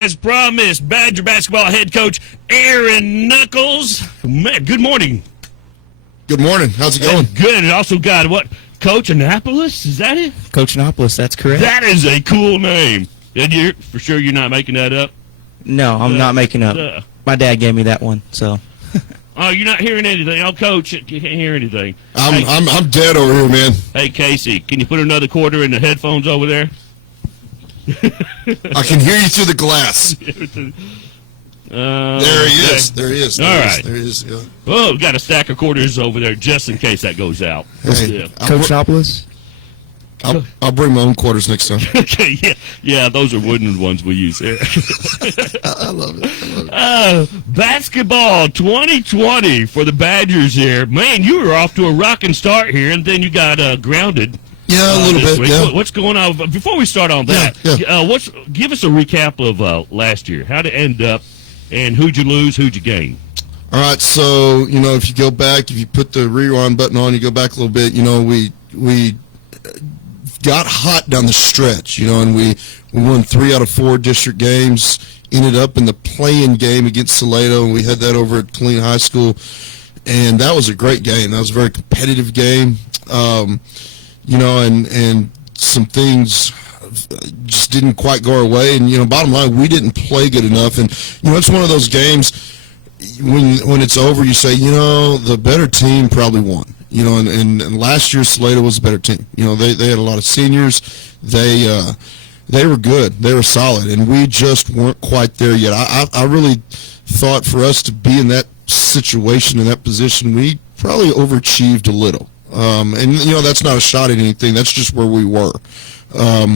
As promised, Badger basketball head coach Aaron Knuckles. Man, good morning. Good morning. How's it going? Good. And also got what? Coach Annapolis? Is that it? Coach Annapolis, that's correct. That is a cool name. And you're for sure you're not making that up? No, I'm not making up. My dad gave me that one, so. Oh, you're not hearing anything. Oh, Coach, you can't hear anything. I'm dead over here, man. Hey, Casey, can you put another quarter in the headphones over there? I can hear you through the glass. There he is. There he is. All right. There he is. Yeah. Oh, we got a stack of quarters over there just in case that goes out. Hey, Yeah. Coach Annapolis? I'll bring my own quarters next time. Okay, yeah, those are wooden ones we use here. I love it. Basketball 2020 for the Badgers here. Man, you were off to a rocking start here, and then you got grounded. Yeah, a little bit. Week. Yeah. What's going on? Before we start on that, give us a recap of last year. How'd it end up, and who'd you lose, who'd you gain? All right, so, if you go back, if you put the rewind button on, you go back a little bit, we got hot down the stretch, and we won 3 out of 4 district games, ended up in the play-in game against Salado, and we had that over at Killeen High School, and that was a great game. That was a very competitive game, and some things just didn't quite go our way, and, bottom line, we didn't play good enough, and, it's one of those games when it's over, you say, the better team probably won. And last year Salado was a better team. They had a lot of seniors. They were good. They were solid, and we just weren't quite there yet. I really thought for us to be in that situation, in that position, we probably overachieved a little. And that's not a shot at anything. That's just where we were.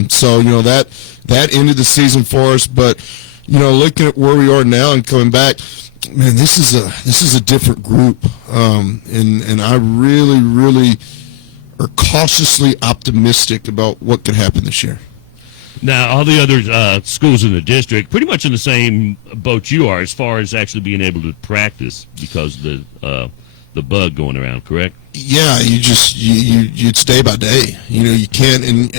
So that ended the season for us. But looking at where we are now and coming back, man, this is a different group, and I really are cautiously optimistic about what could happen this year. Now, all the other schools in the district, pretty much in the same boat you are, as far as actually being able to practice because of the bug going around. Correct? Yeah, it's day by day. You can't, and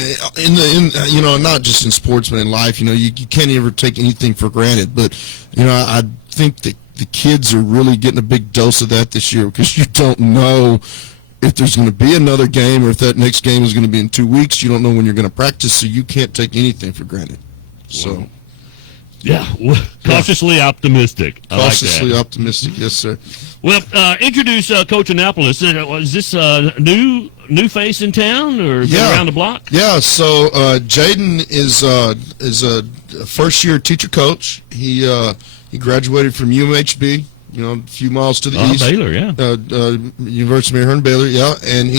not just in sports, but in life. You can't ever take anything for granted. But I think that the kids are really getting a big dose of that this year because you don't know if there's going to be another game or if that next game is going to be in 2 weeks. You don't know when you're going to practice, so you can't take anything for granted. So, yeah, cautiously optimistic. Cautiously optimistic, yes, sir. Well, introduce Coach Annapolis. Was this a new face in town or been around the block? Yeah, so Jaden is a first-year teacher coach. He graduated from UMHB, a few miles to the east. Baylor, yeah. University of Maryland, Baylor, yeah. And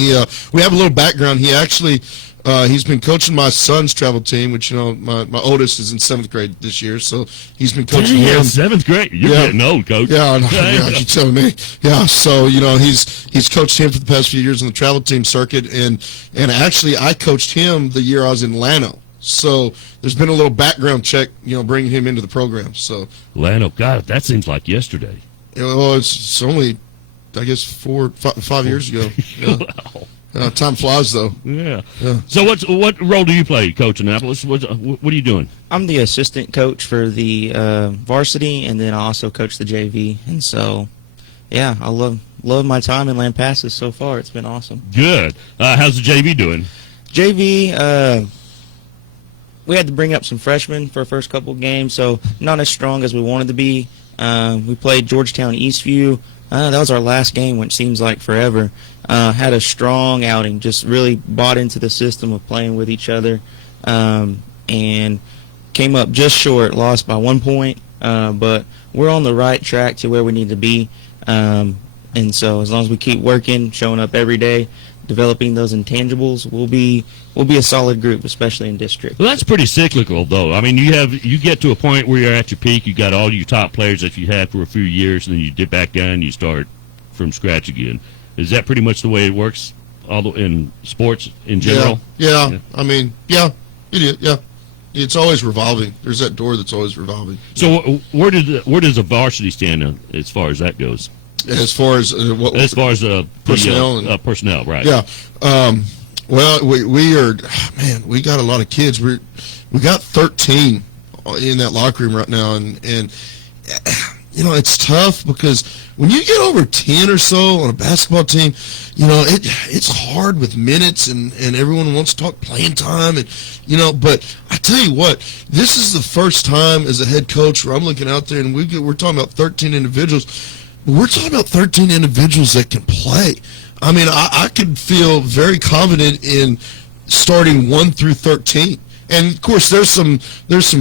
we have a little background. He actually, he's been coaching my son's travel team, which, my oldest is in 7th grade this year, so he's been coaching him. 7th grade? You're getting old, Coach. Yeah, you're telling me. Yeah, so, he's coached him for the past few years on the travel team circuit, and actually I coached him the year I was in Llano. So there's been a little background check, bringing him into the program. So Llano, God, that seems like yesterday. Well, it's only, I guess, 5 years ago. Yeah. Wow. Time flies, though. Yeah. So what role do you play, Coach Annapolis? What are you doing? I'm the assistant coach for the varsity, and then I also coach the JV. And so, yeah, I love my time in Lampasas so far. It's been awesome. Good. How's the JV doing? JV, we had to bring up some freshmen for our first couple of games, so not as strong as we wanted to be. We played Georgetown Eastview. That was our last game, which seems like forever. Had a strong outing, just really bought into the system of playing with each other, and came up just short, lost by 1 point, but we're on the right track to where we need to be. And so as long as we keep working, showing up every day, developing those intangibles, we'll be a solid group, especially in district. Well, that's pretty cyclical, though. I mean, you get to a point where you're at your peak. You got all your top players that you had for a few years, and then you dip back down and you start from scratch again. Is that pretty much the way it works, in sports in general? Yeah. I mean, yeah, it is. Yeah, it's always revolving. There's that door that's always revolving. So where does the varsity stand as far as that goes? As far as personnel, personnel, right? Yeah. Well, we got a lot of kids. We got 13 in that locker room right now, and it's tough because when you get over 10 or so on a basketball team, it's hard with minutes and everyone wants to talk playing time but I tell you what, this is the first time as a head coach where I'm looking out there and we're talking about 13 individuals. We're talking about 13 individuals that can play. I mean, I could feel very confident in starting 1 through 13. And of course, there's some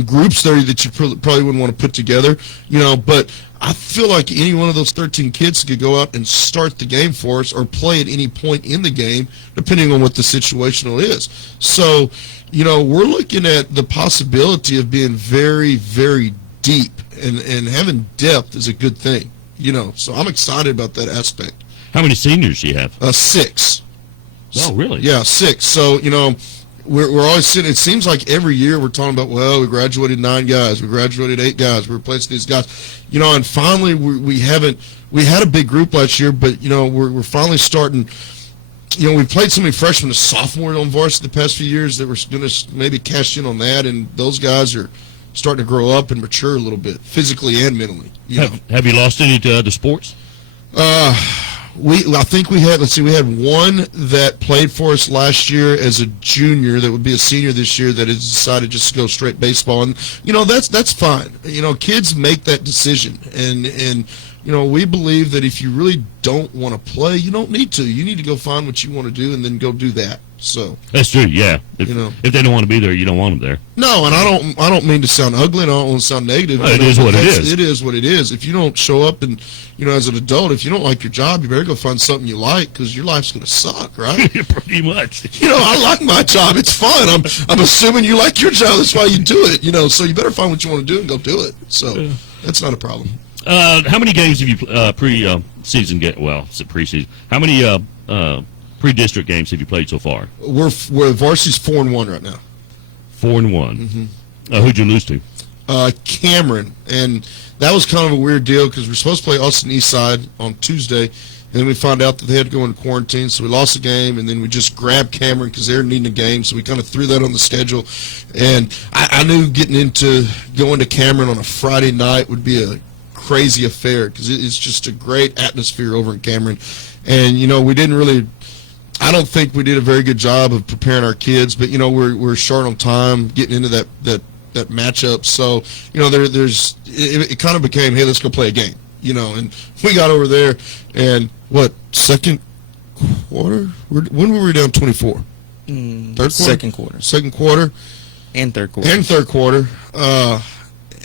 groups there that you probably wouldn't want to put together, but I feel like any one of those 13 kids could go out and start the game for us or play at any point in the game, depending on what the situational is. So, we're looking at the possibility of being very, very deep, and having depth is a good thing, So I'm excited about that aspect. How many seniors do you have? 6. Oh, really? Yeah, 6. So, we're always sitting. It seems like every year we're talking about, well, we graduated 9 guys, we graduated 8 guys, we replaced these guys, and finally we had a big group last year, but we're finally starting. We played so many freshmen and sophomores on varsity the past few years that we're going to maybe cash in on that, and those guys are starting to grow up and mature a little bit, physically and mentally. Have you lost any to other sports? I think we had one that played for us last year as a junior that would be a senior this year that has decided just to go straight baseball, and that's fine. Kids make that decision, and we believe that if you really don't want to play, you don't need to. You need to go find what you want to do and then go do that. So that's true. Yeah. If they don't want to be there, you don't want them there. No, and I don't mean to sound ugly, and I don't want to sound negative. It is what it is. It is what it is. If you don't show up and as an adult, if you don't like your job, you better go find something you like because your life's going to suck, right? Pretty much. I like my job. It's fun. I'm assuming you like your job. That's why you do it. So you better find what you want to do and go do it. So that's not a problem. How many games have you pre-season get? Well, it's a preseason. How many pre-district games have you played so far? We're varsity's 4-1 right now. 4-1. Mm-hmm. Who'd you lose to? Cameron, and that was kind of a weird deal because we're supposed to play Austin Eastside on Tuesday, and then we found out that they had to go into quarantine, so we lost the game, and then we just grabbed Cameron because they were needing a game, so we kind of threw that on the schedule. And I knew going to Cameron on a Friday night would be a crazy affair because it's just a great atmosphere over in Cameron, and we didn't really. I don't think we did a very good job of preparing our kids, but we're short on time getting into that matchup. So there's it kind of became, hey, let's go play a game, and we got over there, and second quarter? When were we down 24? Third quarter? Second quarter. And third quarter.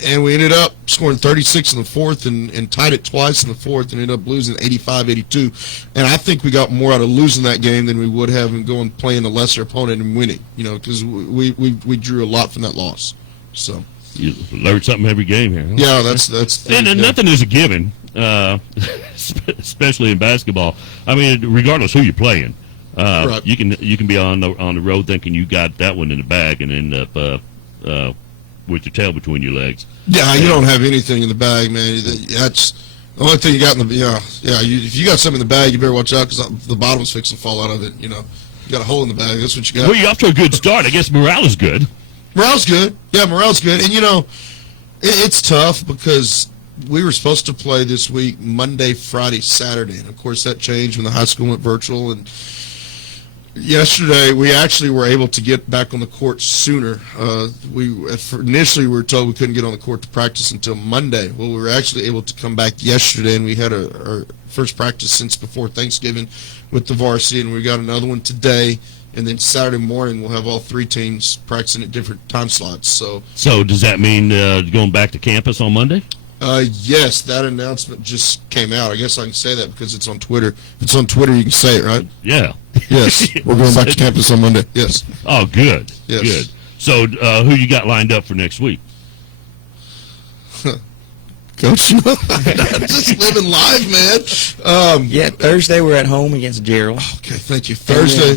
And we ended up scoring 36 in the fourth and tied it twice in the fourth and ended up losing 85-82. And I think we got more out of losing that game than we would have in going playing a lesser opponent and winning, because we drew a lot from that loss. So you learn something every game here. Huh? Yeah, that's and nothing is a given, especially in basketball. I mean, regardless who you're playing, right. you can be on the road thinking you got that one in the bag and end up with your tail between your legs. Yeah, you don't have anything in the bag, man. That's the only thing you got in the if you got something in the bag, you better watch out because the bottom's fixing to fall out of it. You got a hole in the bag. That's what you got. Well, you're off to a good start. I guess morale is good. Morale's good. Yeah, morale's good. And it's tough because we were supposed to play this week Monday, Friday, Saturday, and of course that changed when the high school went virtual. And yesterday, we actually were able to get back on the court sooner. Initially we were told we couldn't get on the court to practice until Monday. Well, we were actually able to come back yesterday, and we had our first practice since before Thanksgiving with the varsity, and we got another one today. And then Saturday morning, we'll have all 3 teams practicing at different time slots. So does that mean going back to campus on Monday? Yes, that announcement just came out. I guess I can say that because it's on Twitter. If it's on Twitter, you can say it, right? Yeah. Yes, we're going back to campus on Monday. Yes. Oh, good. Yes. Good. So who you got lined up for next week? Coach, just living live, man. Thursday we're at home against Gerald. Okay, thank you. Thursday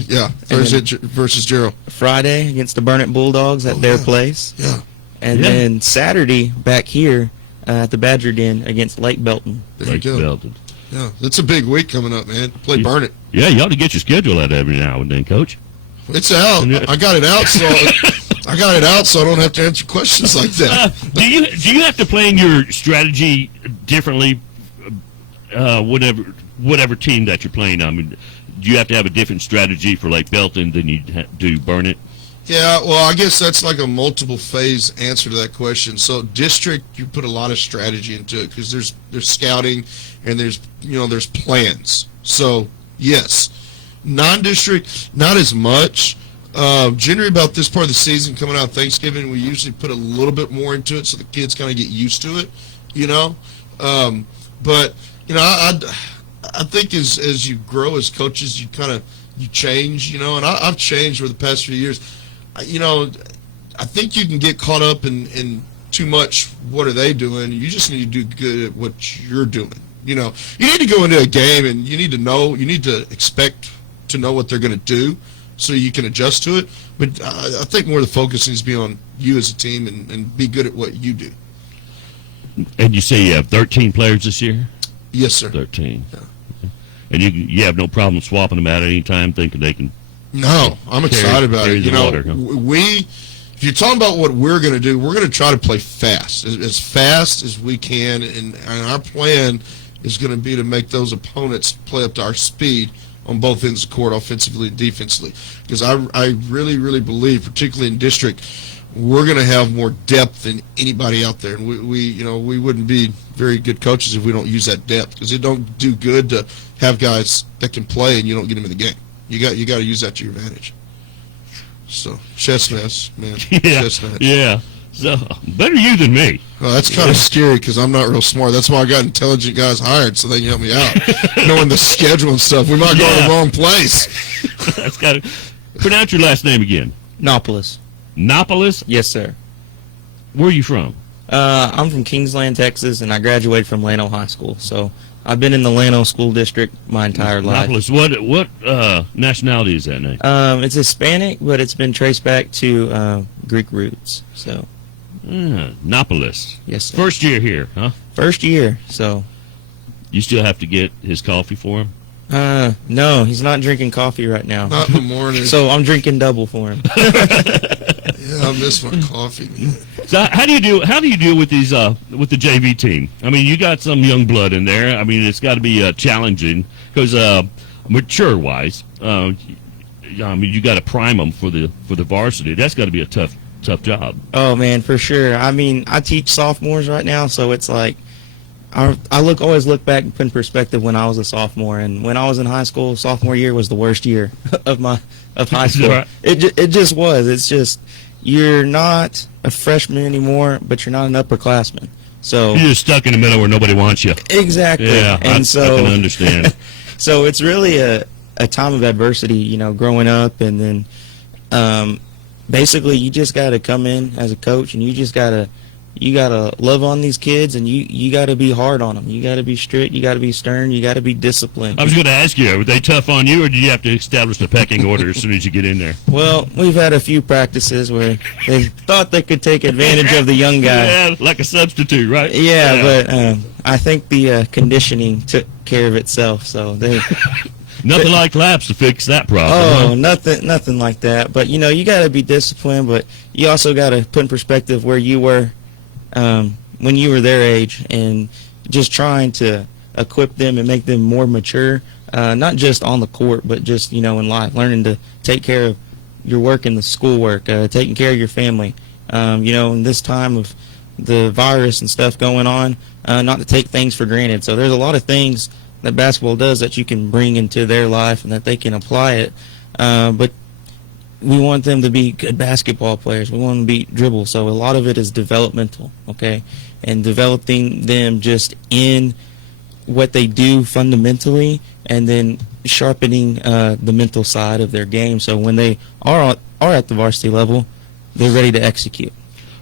versus Gerald. Friday against the Burnett Bulldogs at their place. Yeah. And then Saturday back here at the Badger Den against Lake Belton. There you go. Belton. Yeah, it's a big week coming up, man. Play Burnett. Yeah, you ought to get your schedule out every now and then, Coach. It's out. I got it out, so I got it out, so I don't have to answer questions like that. Do you have to plan your strategy differently? Whatever team that you're playing, I mean, do you have to have a different strategy for like Belton than you do Burnett? Yeah, well, I guess that's like a multiple phase answer to that question. So district, you put a lot of strategy into it because there's scouting and there's plans. So yes, non-district, not as much. Generally about this part of the season coming out of Thanksgiving, we usually put a little bit more into it so the kids kind of get used to it, But I think as you grow as coaches, you change, and I've changed over the past few years. I think you can get caught up in too much. What are they doing? You just need to do good at what you're doing. You need to go into a game and you need to expect to know what they're going to do so you can adjust to it. But I think more of the focus needs to be on you as a team and be good at what you do. And you say you have 13 players this year? Yes, sir. 13. Yeah. And you have no problem swapping them out at any time, thinking they can. No, I'm excited about it. Water, huh? If you're talking about what we're going to do, we're going to try to play fast as we can, and our plan is going to be to make those opponents play up to our speed on both ends of the court, offensively and defensively. Because I really, really believe, particularly in district, we're going to have more depth than anybody out there, and we wouldn't be very good coaches if we don't use that depth, because it don't do good to have guys that can play and you don't get them in the game. You got to use that to your advantage. So chestnuts, man. Yeah, chestnuts. yeah. So better you than me. Well, that's kind of scary because I'm not real smart. That's why I got intelligent guys hired so they can help me out, knowing the schedule and stuff. We might go to the wrong place. That's got to pronounce your last name again. Nopolis. Nopolis? Yes, sir. Where are you from? I'm from Kingsland, Texas, and I graduated from Llano High School. So I've been in the Llano school district my entire life. Nopolis. What nationality is that name? It's Hispanic, but it's been traced back to Greek roots. So. Nopolis. Yes, sir. First year here, huh? First year. So. You still have to get his coffee for him? No, he's not drinking coffee right now. Not in the morning. So I'm drinking double for him. Yeah, I miss my coffee, man. So how do you deal with these with the JV team? I mean, you got some young blood in there. I mean, it's got to be challenging because mature wise, I mean, you got to prime them for the varsity. That's got to be a tough job. Oh man, for sure. I mean, I teach sophomores right now, so it's like I always look back and put in perspective when I was a sophomore, and when I was in high school, sophomore year was the worst year of high school. Right. It just was. It's just you're not a freshman anymore, but you're not an upperclassman. So You're just stuck in the middle where nobody wants you. exactly. Yeah, and I can understand. So it's really a time of adversity, growing up, and then basically you just got to come in as a coach, and you gotta love on these kids, and you gotta be hard on them. You gotta be strict. You gotta be stern. You gotta be disciplined. I was going to ask you, were they tough on you, or do you have to establish the pecking order as soon as you get in there? Well, we've had a few practices where they thought they could take advantage of the young guy. Yeah, like a substitute, right? Yeah, but I think the conditioning took care of itself. So they. Nothing like laps to fix that problem. Oh, huh? nothing like that. But you got to be disciplined. But you also got to put in perspective where you were when you were their age, and just trying to equip them and make them more mature, not just on the court, but just in life, learning to take care of your work and the schoolwork, taking care of your family. In this time of the virus and stuff going on, not to take things for granted. So there's a lot of things that basketball does that you can bring into their life and that they can apply it. But we want them to be good basketball players. We want them to be dribble. So a lot of it is developmental, okay? And developing them just in what they do fundamentally, and then sharpening the mental side of their game. So when they are at the varsity level, they're ready to execute.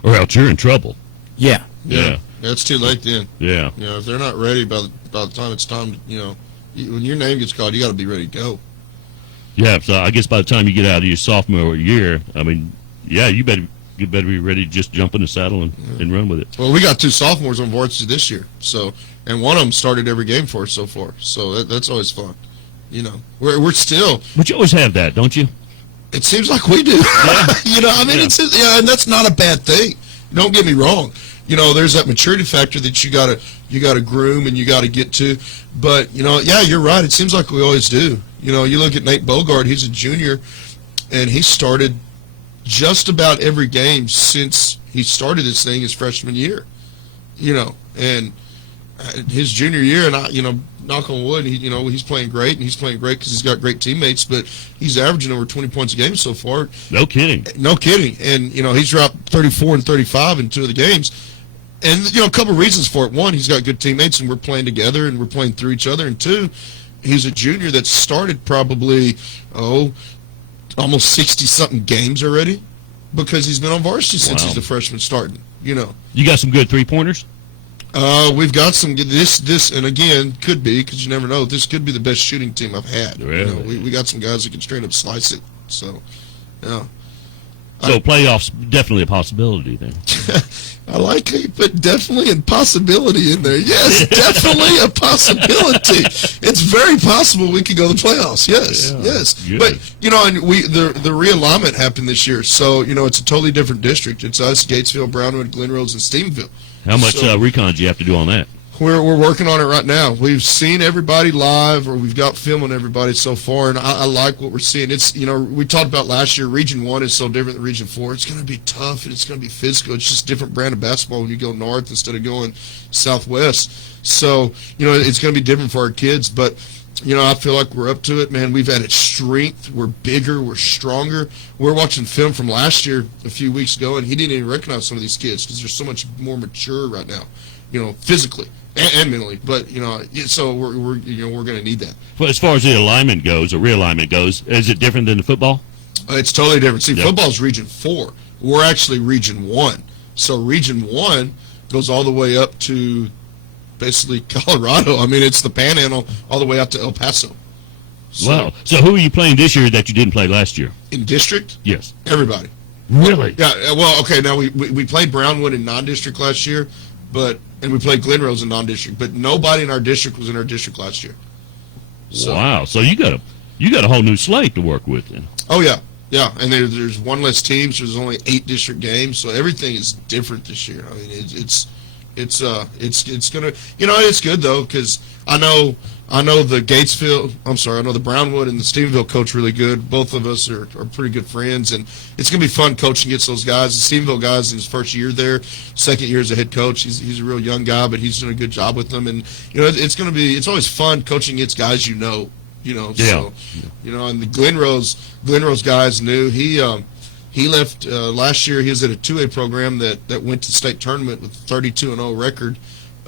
Or else you're in trouble. Yeah. Yeah. It's too late then. Yeah. If they're not ready by the time it's time, when your name gets called, you got to be ready to go. Yeah, so I guess by the time you get out of your sophomore year, I mean, yeah, you better be ready to just jump in the saddle and run with it. Well, we got 2 sophomores on varsity this year, and one of them started every game for us so far, so that's always fun. We're still. But you always have that, don't you? It seems like we do. You know, I mean, it's and that's not a bad thing. Don't get me wrong. You know, there's that maturity factor that you gotta groom and you gotta get to. But you know, yeah, you're right. It seems like we always do. You know, you look at Nate Bogard. He's a junior, and he started just about every game since he started this thing his freshman year. You know, and his junior year, and you know, knock on wood, he's playing great, and he's playing great because he's got great teammates. But he's averaging over 20 points a game so far. No kidding. No kidding. And you know, he's dropped 34 and 35 in 2 of the games. And you know, a couple of reasons for it. One, he's got good teammates, and we're playing together, and we're playing through each other. And two, he's a junior that started probably almost 60-something games already because he's been on varsity since he's a freshman starting. You know. You got some good 3-pointers? We've got some this, and again, could be because you never know. This could be the best shooting team I've had. Really? You know, we got some guys that can straight up slice it. So, yeah. So playoffs definitely a possibility then. I like how you put definitely and possibility in there. Yes, definitely a possibility. It's very possible we could go to the playoffs. Yes, yes. Good. But you know, and the realignment happened this year, so you know it's a totally different district. It's us, Gatesville, Brownwood, Glen Rose, and Stephenville. How much recon do you have to do on that? We're working on it right now. We've seen everybody live, or we've got film on everybody so far, and I like what we're seeing. It's, you know, we talked about last year, Region 1 is so different than Region 4. It's going to be tough, and it's going to be physical. It's just a different brand of basketball when you go north instead of going southwest. So, you know, it's going to be different for our kids, but, you know, I feel like we're up to it, man. We've added strength. We're bigger. We're stronger. We're watching film from last year a few weeks ago, and he didn't even recognize some of these kids because they're so much more mature right now, you know, physically. And mentally, but you know, so we're going to need that. Well, as far as the alignment goes, or realignment goes, is it different than the football? It's totally different. See, football's Region 4. We're actually Region 1. So Region 1 goes all the way up to basically Colorado. I mean, it's the Panhandle all the way up to El Paso. So, wow. So who are you playing this year that you didn't play last year? in district, Yes. everybody. Really? Yeah. Well, okay. Now we played Brownwood in non-district last year, and we played Glen Rose in non-district, but nobody in our district was in our district last year. So, wow. So you got a whole new slate to work with then. oh yeah, yeah, and there's one less teams. So there's only 8 district games, so everything is different this year. I mean, it's gonna, you know, it's good though because I know the I know the Brownwood and the Stephenville coach really good. Both of us are pretty good friends, and it's gonna be fun coaching against those guys. The Stephenville guys in his first year there, second year as a head coach. He's a real young guy, but he's doing a good job with them. And you know, it's always fun coaching against guys you know. You know, so you know, and the Glen Rose guys knew he left last year. He was at a 2A program that went to state tournament with a 32-0 record,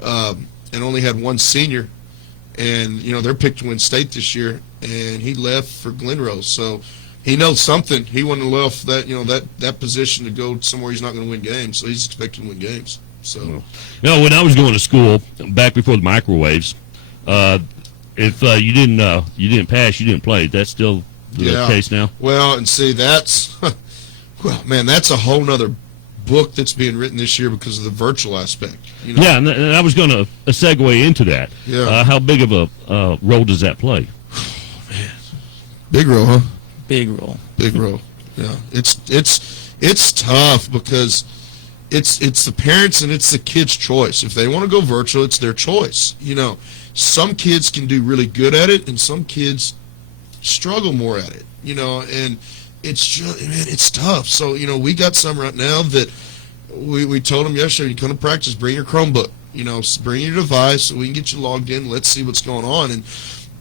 and only had one senior. And you know they're picked to win state this year, and he left for Glen Rose. So he knows something. He wouldn't have left that position to go somewhere he's not going to win games. So he's expecting to win games. So You know, when I was going to school back before the microwaves, if you didn't pass, you didn't play. That's still the case now. Well, and see that's well, man, that's a whole nother book that's being written this year because of the virtual aspect. You know? Yeah, and I was going to segue into that. Yeah. How big of a role does that play? Big role, huh? Big role. Big role. Yeah, it's tough because it's the parents and it's the kids' choice. If they want to go virtual, it's their choice. You know, some kids can do really good at it, and some kids struggle more at it. You know, and it's just, man, it's tough. So you know, we got some right now that we told them yesterday, you come to practice, bring your Chromebook. You know, bring your device so we can get you logged in. Let's see what's going on. And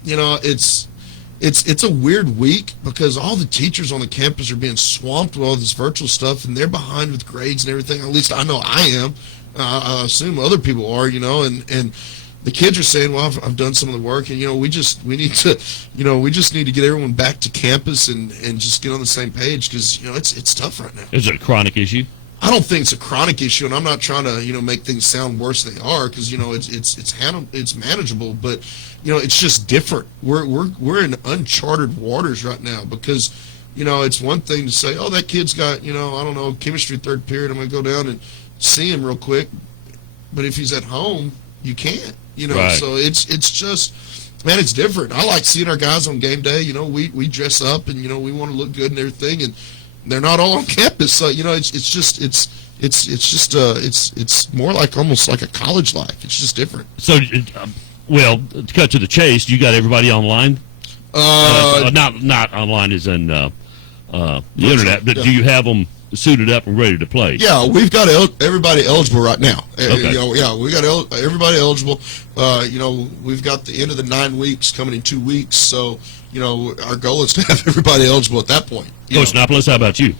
you know, it's a weird week because all the teachers on the campus are being swamped with all this virtual stuff, and they're behind with grades and everything. At least I know I am. I assume other people are, you know, and the kids are saying, well, I've done some of the work, and, you know, we just need to get everyone back to campus and just get on the same page because, you know, it's tough right now. Is it a chronic issue? I don't think it's a chronic issue, and I'm not trying to, you know, make things sound worse than they are because, you know, it's manageable, but, you know, it's just different. We're in uncharted waters right now because, you know, it's one thing to say, oh, that kid's got, you know, I don't know, chemistry third period, I'm going to go down and see him real quick, but if he's at home, you can't, you know, right. So it's just, man, it's different. I like seeing our guys on game day. You know, we dress up and, you know, we want to look good and everything, and they're not all on campus. So, you know, it's more like almost like a college life. It's just different. So, well, to cut to the chase, you got everybody online? Not online as in the internet, but yeah. do you have them suited up and ready to play? Yeah, we've got everybody eligible right now. Okay. You know, yeah, we got everybody eligible. You know, we've got the end of the 9 weeks coming in 2 weeks. So, you know, our goal is to have everybody eligible at that point. Coach Nopolis, how about you?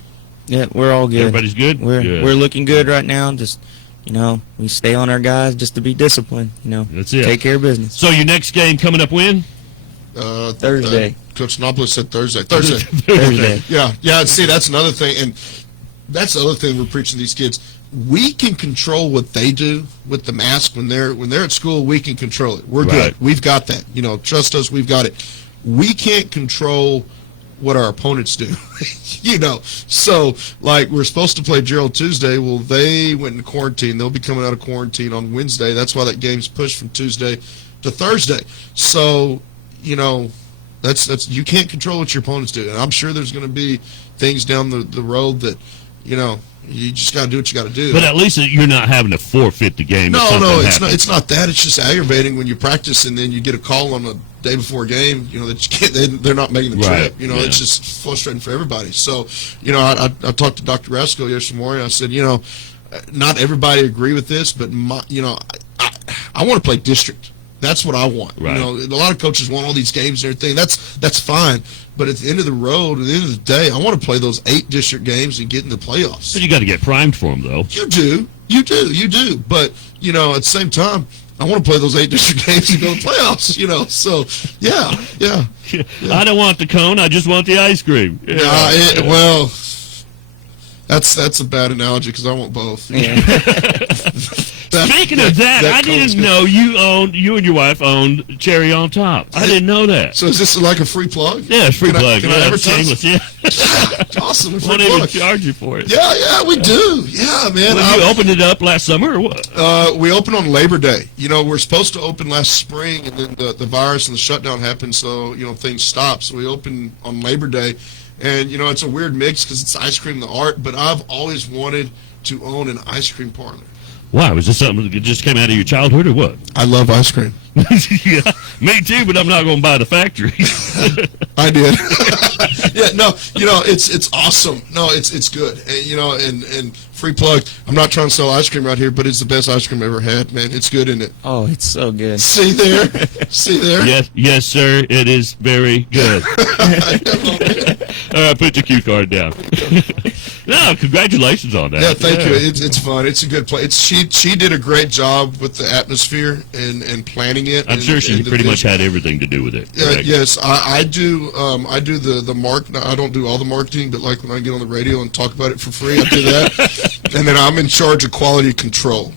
Yeah, we're all good. Everybody's good? We're looking good right now. Just, you know, we stay on our guys just to be disciplined. You know, That's it. take care of business. So your next game coming up when? Thursday. Coach Nopolis said Thursday. Thursday. Yeah. See, that's another thing, and that's the other thing we're preaching to these kids. We can control what they do with the mask when they're at school. We can control it. We're Right. good. We've got that. You know, trust us. We've got it. We can't control what our opponents do. You know, so like we're supposed to play Gerald Tuesday. Well, they went in quarantine. They'll be coming out of quarantine on Wednesday. That's why that game's pushed from Tuesday to Thursday. So, you know, that's you can't control what your opponents do, and I'm sure there's going to be things down the road that, you know, you just got to do what you got to do. But at least you're not having to forfeit the game. No, if something it's happens. not. It's not that. It's just aggravating when you practice and then you get a call on the day before a game. You know that you can't. They're not making the Right, trip. You know, yeah. it's just frustrating for everybody. So, you know, I talked to Dr. Rasco yesterday morning. I said, you know, not everybody agree with this, but you know, I want to play district. That's what I want. Right. You know, a lot of coaches want all these games and everything. That's fine. But at the end of the road, at the end of the day, I want to play those 8 district games and get in the playoffs. But you got to get primed for them, though. You do. But, you know, at the same time, I want to play those 8 district games and go to the playoffs, you know. So, yeah. I don't want the cone. I just want the ice cream. Well, that's a bad analogy because I want both. Yeah. Speaking of that, I cone's didn't good. know you and your wife owned Cherry on Top. I didn't know that. So is this like a free plug? Yeah, it's free Can I- plug. can I Yeah, advertise? shameless. Yeah. Awesome. a free Won't even plug. charge you for it. Yeah, we do. Yeah, man. Well, you opened it up last summer or what? We opened on Labor Day. You know, we're supposed to open last spring, and then the virus and the shutdown happened, so, you know, things stopped. So we opened on Labor Day, and, you know, it's a weird mix because it's ice cream and the art, but I've always wanted to own an ice cream parlor. Why? Was this something that just came out of your childhood or what? I love ice cream. Yeah, me too, but I'm not going to buy the factory. I did. Yeah, no, you know, it's awesome. No, it's good. And, you know, and free plug, I'm not trying to sell ice cream right here, but it's the best ice cream I ever had, man. It's good, isn't it? Oh, it's so good. See there? See there? Yes, sir. It is very good. Put your cue card down. No, congratulations on that. Yeah, thank you. It's fun. It's a good place. She did a great job with the atmosphere and planning it. I'm sure she and the pretty much vision. had everything to do with it. Correct? Yes, I do. I do the mark. I don't do all the marketing, but like when I get on the radio and talk about it for free, I do that. And then I'm in charge of quality control.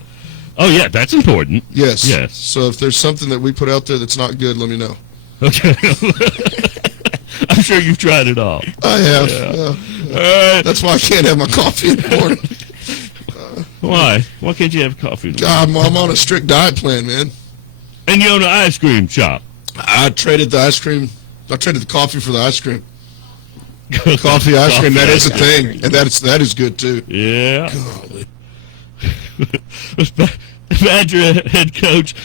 Oh, yeah, that's important. Yes. Yes. So if there's something that we put out there that's not good, let me know. Okay. I'm sure you've tried it all. I have. All right. That's why I can't have my coffee in the morning. Why? Why can't you have coffee? I'm on a strict diet plan, man. And you own an ice cream shop. I traded the ice cream. I traded the coffee for the ice cream. Coffee, ice cream, that is a thing, and that is good too. Yeah. Golly. Badger head coach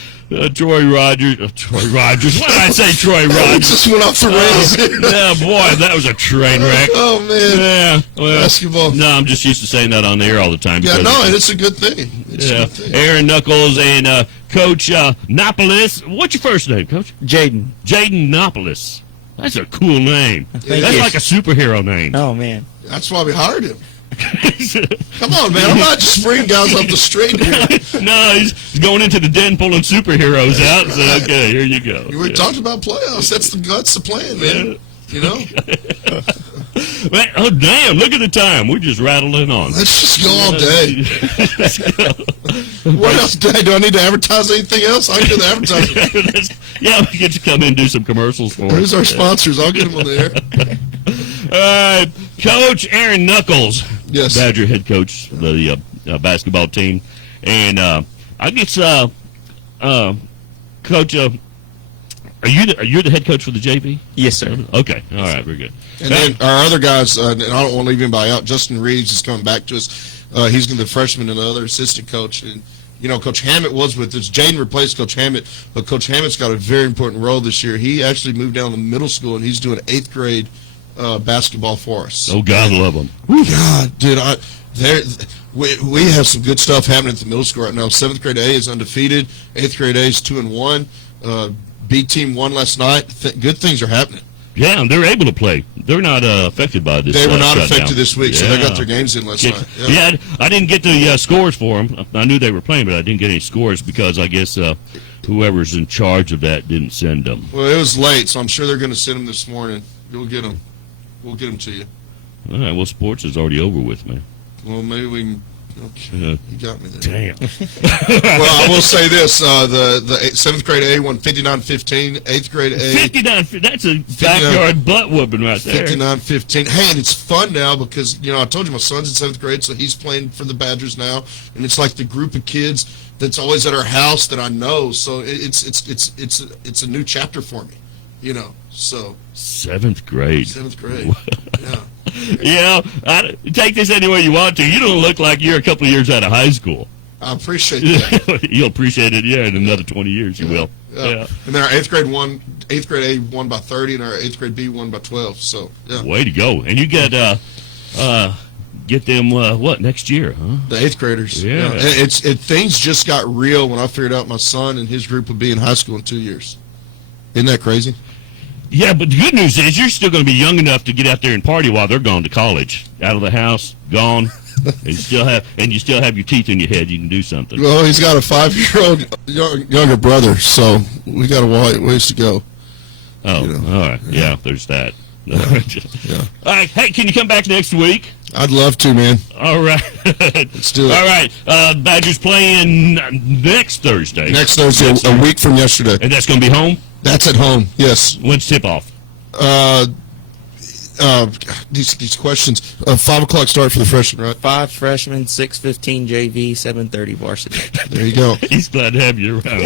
Troy Rogers. Troy Rogers. Why did I say Troy It Rogers? just went off the rails. Yeah, boy, that was a train wreck. Oh man, Yeah. Well, basketball. no, I'm just used to saying that on the air all the time. Yeah, because no, and it's a good thing. It's a yeah. good thing. Aaron Knuckles and Coach Nopolis. What's your first name, Coach? Jaden. Jaden Nopolis. That's a cool name. Thank That's you. like a superhero name. Oh, man. That's why we hired him. Come on, man. I'm not just bringing guys off the street here. No, he's going into the den pulling superheroes out. So, okay, here you go. We talked about playoffs. That's the plan, man. You know? Man, oh, damn, look at the time. We're just rattling on. Let's just go all day. Let's go. What else? Do I need to advertise anything else? I can do the advertising. Yeah, we get to come in and do some commercials for Who's us. our sponsors? I'll get them on the air. All right, Coach Aaron Knuckles, Yes. Badger head coach of the basketball team. And I guess, Coach, You're the head coach for the JV? Yes, sir. Okay. All right. Very good. And then our other guys, and I don't want to leave anybody out. Justin Reeves is coming back to us. He's going to be the freshman and the other assistant coach. And, Coach Hammett was with us. Jaden replaced Coach Hammett, but Coach Hammett's got a very important role this year. He actually moved down to middle school, and he's doing 8th grade basketball for us. Oh, God love them. God, dude, we have some good stuff happening at the middle school right now. 7th grade A is undefeated. 8th grade A is 2-1. B team won last night. Good things are happening. Yeah, and they're able to play. They're not affected by this. They were not shutdown. affected this week, so they got their games in last night. Yeah, I didn't get the scores for them. I knew they were playing, but I didn't get any scores because I guess whoever's in charge of that didn't send them. Well, it was late, so I'm sure they're going to send them this morning. You'll get them. We'll get them to you. All right, well, sports is already over with, man. Well, maybe we can. Okay, you got me there. Damn. Well, I will say this: the 7th grade A won 59-15. 8th grade A 59. That's a backyard butt whooping right there. 59-15. Hey, and it's fun now because I told you my son's in 7th grade, so he's playing for the Badgers now, and it's like the group of kids that's always at our house that I know. So it's a new chapter for me, So 7th grade. 7th grade. Yeah. Take this any way you want to. You don't look like you're a couple of years out of high school. I appreciate that. You'll appreciate it, in another 20 years you will. Yeah. And then our 8th grade A won by 30, and our 8th grade B won by 12. So, yeah. Way to go. And you get them, next year, huh? The 8th graders. Yeah. Things just got real when I figured out my son and his group would be in high school in 2 years. Isn't that crazy? Yeah, but the good news is you're still going to be young enough to get out there and party while they're gone to college. Out of the house, gone. And you still have your teeth in your head. You can do something. Well, he's got a 5-year-old younger brother, so we got a ways to go. Oh, all right. Yeah, there's that. Yeah. All right. Hey, can you come back next week? I'd love to, man. All right. Let's do it. All right. Badgers playing next Thursday. Next Thursday, a week from yesterday. And that's going to be home? That's at home, yes. When's tip-off? These questions. 5 o'clock start for the freshmen, right? 5 freshmen, 6:15 JV, 7:30 varsity. There you go. He's glad to have you around.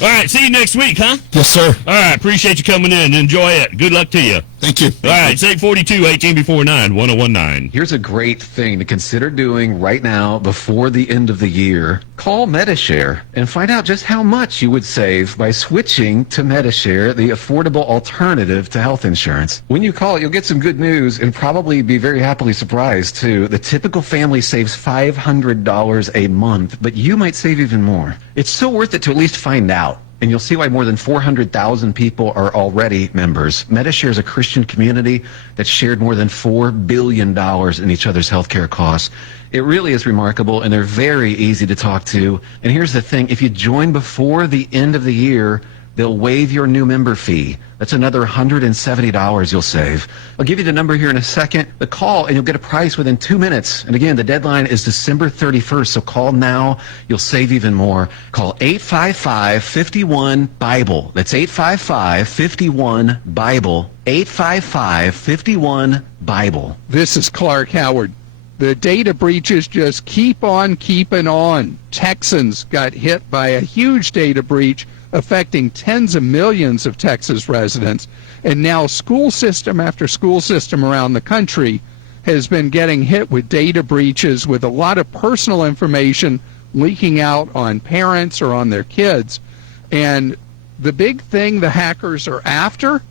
All right, see you next week, huh? Yes, sir. All right, appreciate you coming in. Enjoy it. Good luck to you. Thank you. All right, it's 842, 18 before 9, 1019. Here's a great thing to consider doing right now before the end of the year. Call Medishare and find out just how much you would save by switching to Medishare, the affordable alternative to health insurance. When you call, you'll get some good news and probably be very happily surprised, too. The typical family saves $500 a month, but you might save even more. It's so worth it to at least find out. And you'll see why more than 400,000 people are already members. Medishare is a Christian community that shared more than $4 billion in each other's healthcare costs. It really is remarkable, and they're very easy to talk to. And here's the thing. If you join before the end of the year, they'll waive your new member fee. That's another $170 you'll save. I'll give you the number here in a second. The call, and you'll get a price within 2 minutes. And again, the deadline is December 31st, so call now. You'll save even more. Call 855-51-BIBLE. That's 855-51-BIBLE. 855-51-BIBLE. This is Clark Howard. The data breaches just keep on keeping on. Texans got hit by a huge data breach affecting tens of millions of Texas residents. And now school system after school system around the country has been getting hit with data breaches with a lot of personal information leaking out on parents or on their kids. And the big thing the hackers are after,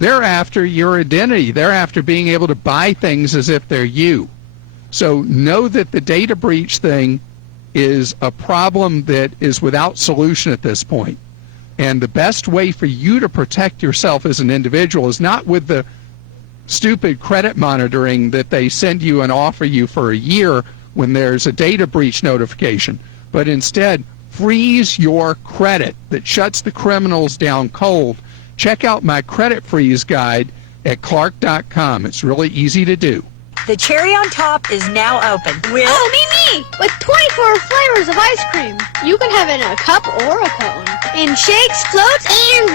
they're after your identity. They're after being able to buy things as if they're you. So know that the data breach thing is a problem that is without solution at this point. And the best way for you to protect yourself as an individual is not with the stupid credit monitoring that they send you and offer you for a year when there's a data breach notification, but instead freeze your credit that shuts the criminals down cold. Check out my credit freeze guide at clark.com. It's really easy to do. The cherry on top is now open. Me! With 24 flavors of ice cream. You can have it in a cup or a cone. In shakes, floats, and